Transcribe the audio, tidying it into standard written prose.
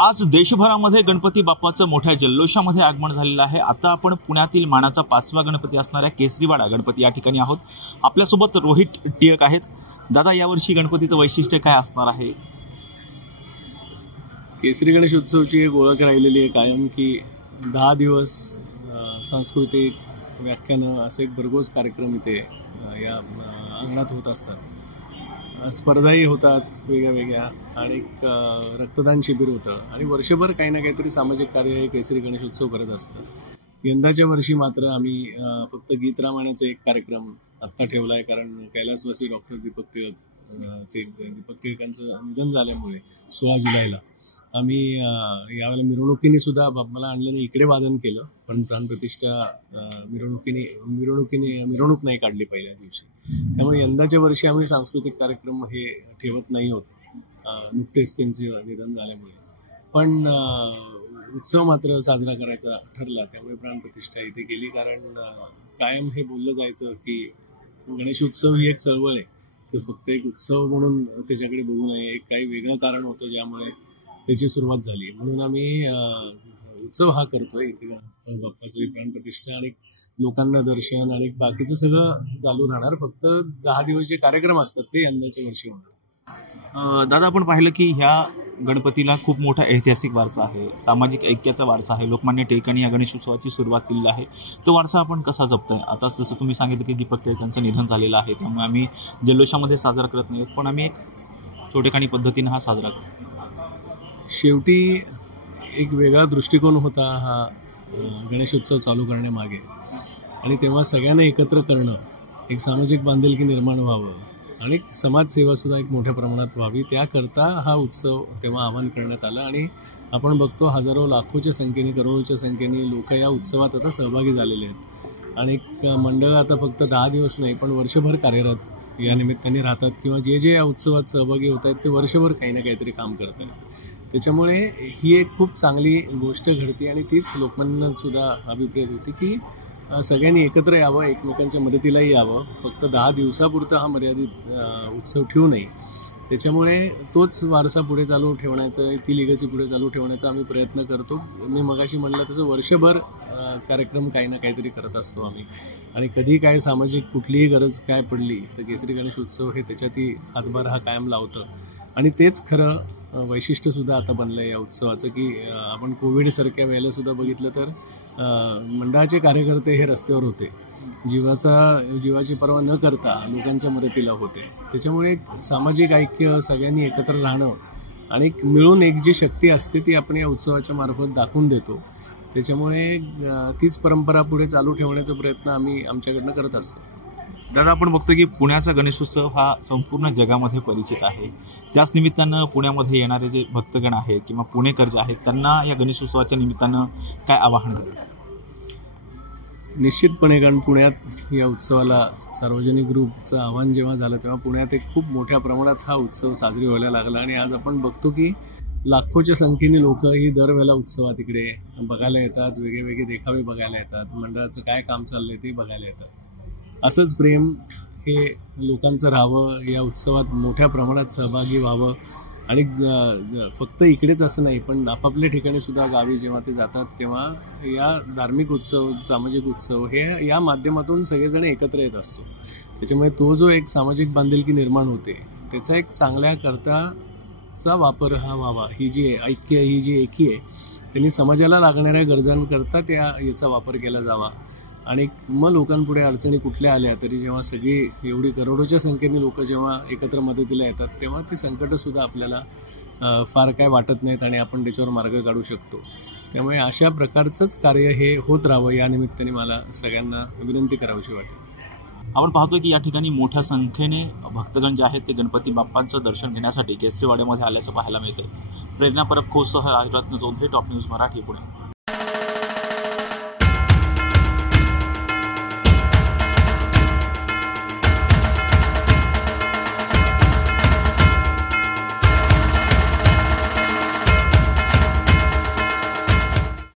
आज देशभरामध्ये गणपती बाप्पाचं मोठ्या जल्लोषामध्ये आगमन झालेलं आहे। आता आपण पुण्यातील मानाचा 5वा गणपती असणाऱ्या केसरीवाडा गणपती या ठिकाणी आहोत। आपल्यासोबत रोहित टिळक आहेत। दादा, यावर्षी गणपतीचं वैशिष्ट्य काय असणार आहे? केसरी गणेश उत्सवची एक ओळख राहिलेली आहे कायम की 10 दिवस सांस्कृतिक व्याख्यानं असे एक भरघोस कार्यक्रम इथे या अंगणात होत असतात। स्पर्धाही होतात वेगळ्या वेगळ्या आणि रक्तदान शिबिर होतं आणि वर्षभर काही ना काहीतरी सामाजिक कार्य हे केसरी गणेश उत्सव करत असतात। यंदाच्या वर्षी मात्र आम्ही फक्त गीत रामायणाचा एक कार्यक्रम आत्ता ठेवला आहे, कारण कैलासवासी डॉक्टर दीपक टिळकांचं निधन झाल्यामुळे 16 जुलैला आम्ही यावेळेला मिरवणुकीने बाप्पाला आणल्याने इकडे वादन केलं, पण प्राणप्रतिष्ठा मिरवणूक नाही काढली पहिल्या दिवशी। त्यामुळे यंदाच्या वर्षी आम्ही सांस्कृतिक कार्यक्रम हे ठेवत नाही होत, नुकतेच त्यांचे निधन झाल्यामुळे। पण उत्सव मात्र साजरा करायचा ठरला, त्यामुळे प्राणप्रतिष्ठा इथे केली। कारण कायम हे बोललं जायचं की गणेश उत्सव ही एक चळवळ आहे, ते फक्त एक उत्सव म्हणून त्याच्याकडे बघू नये, एक काही वेगळं कारण होतं ज्यामुळे त्याची सुरुवात झाली। म्हणून आम्ही उत्सव हा करतोय इथे बाप्पाची प्राणप्रतिष्ठा आणि लोकांना दर्शन आणि बाकीचं सगळं चालू राहणार। फक्त 10 दिवस जे कार्यक्रम असतात ते यंदाच्या वर्षी होणार। दादा, आपण पाहिलं की ह्या गणपतीला खूप मोठा ऐतिहासिक वारसा आहे, सामाजिक ऐक्याचा वारसा आहे। लोकमान्य टिळकांनी या गणेशोत्सवाची सुरुवात केलेली आहे, तो वारसा आपण कसा जपतोय? आता जसं तुम्ही सांगितलं की दीपक टिळकांचं निधन झालेलं आहे, त्यामुळे आम्ही जल्लोषामध्ये साजरा करत नाही, पण आम्ही एक छोटेखानी पद्धतीने हा साजरा करतो। शेवटी एक वेगळा दृष्टिकोन होता हा गणेशोत्सव चालू करण्यामागे, आणि तेव्हा सगळ्यांना एकत्र करणं, एक सामाजिक बांधिलकी निर्माण व्हावं आणि समाजसेवासुद्धा एक मोठ्या प्रमाणात व्हावी, त्याकरता हा उत्सव तेव्हा आवाहन करण्यात आलं। आणि आपण बघतो हजारो लाखोच्या संख्येने करोडोच्या संख्येने लोक या उत्सवात आता सहभागी झालेले आहेत। आणि मंडळ आता फक्त 10 दिवस नाही पण वर्षभर कार्यरत या निमित्ताने राहतात, किंवा जे या उत्सवात सहभागी होत आहेत ते वर्षभर काही ना काहीतरी काम करत आहेत। त्याच्यामुळे ही एक खूप चांगली गोष्ट घडते आणि तीच लोकमान्यांनासुद्धा अभिप्रेत होती की सगळ्यांनी एकत्र यावं, एकमेकांच्या मदतीलाही यावं, फक्त 10 दिवसापुरता हा मर्यादित उत्सव ठेवू नये। त्याच्यामुळे तोच वारसा पुढे चालू ठेवण्याचा, ती लिगसी पुढे चालू ठेवण्याचा आम्ही प्रयत्न करतो। मी मगाशी म्हटलं तसं वर्षभर कार्यक्रम काही ना काहीतरी करत असतो आम्ही, आणि कधी काय सामाजिक कुठलीही गरज काय पडली तर केसरी गणेश उत्सव हे त्याच्यातही हातभार हा कायम लावतं। आणि तेच खरं वैशिष्ट्यसुद्धा आता बनलं आहे या उत्सवाचं की आपण कोविडसारख्या वेळेलासुद्धा बघितलं तर मंडळाचे कार्यकर्ते हे रस्त्यावर होते, जीवाची पर्वा न करता लोकांच्या मदतीला होते। त्याच्यामुळे सामाजिक ऐक्य, सगळ्यांनी एकत्र राहणं आणि मिळून एक जी शक्ती असते ती आपण या उत्सवाच्या मार्फत दाखवून देतो। त्याच्यामुळे तीच परंपरा पुढे चालू ठेवण्याचा प्रयत्न आम्ही आमच्याकडनं करत असतो। दादा, आपण बघतो की पुण्याचा गणेशोत्सव हा संपूर्ण जगामध्ये परिचित आहे, त्याच निमित्तानं पुण्यामध्ये येणारे जे भक्तगण आहेत किंवा पुणेकर जे आहेत त्यांना या गणेशोत्सवाच्या निमित्तानं काय आवाहन करतात? निश्चितपणे, कारण पुण्यात या उत्सवाला सार्वजनिक ग्रुपचं आव्हान जेव्हा झालं तेव्हा पुण्यात एक खूप मोठ्या प्रमाणात हा उत्सव साजरी व्हायला लागला। आणि आज आपण बघतो की लाखोच्या संख्येने लोक ही दरवेळेला उत्सवात इकडे बघायला येतात, वेगळे देखावे बघायला येतात, मंडळाचं काय काम चाललंय ते बघायला येतात। असंच प्रेम हे लोकांचं राहावं, या उत्सवात मोठ्या प्रमाणात सहभागी व्हावं, आणि फक्त इकडेच असं नाही पण आपापल्या ठिकाणी सुद्धा गावी जेव्हा ते जातात तेव्हा या धार्मिक उत्सव, सामाजिक उत्सव हे या माध्यमातून सगळेजण एकत्र येत असतो। त्याच्यामुळे तो जो एक सामाजिक बांधिलकी निर्माण होते त्याचा एक चांगल्या करताचा वापर हा व्हावा। ही जी ऐक्य, ही जी एकी आहे, त्यांनी समाजाला लागणाऱ्या गरजांकरता याचा वापर केला जावा। आणि मग लोकांपुढे अडचणी कुठल्या आल्या तरी जेव्हा सगळी एवढी करोडोच्या संख्येने लोक जेव्हा एकत्र मदतीला येतात तेव्हा ती संकटंसुद्धा आपल्याला फार काय वाटत नाहीत आणि आपण त्याच्यावर मार्ग काढू शकतो। त्यामुळे अशा प्रकारचंच कार्य हे होत राहावं या निमित्ताने मला सगळ्यांना विनंती करावीशी वाटेल। आपण पाहतो की या ठिकाणी मोठ्या संख्येने भक्तगण जे आहेत ते गणपती बाप्पांचं दर्शन घेण्यासाठी केसरीवाड्यामध्ये आल्याचं पाहायला मिळतं। प्रेरणा परब खोसह राजरत्न जोंधे, टॉप न्यूज मराठी, पुणे।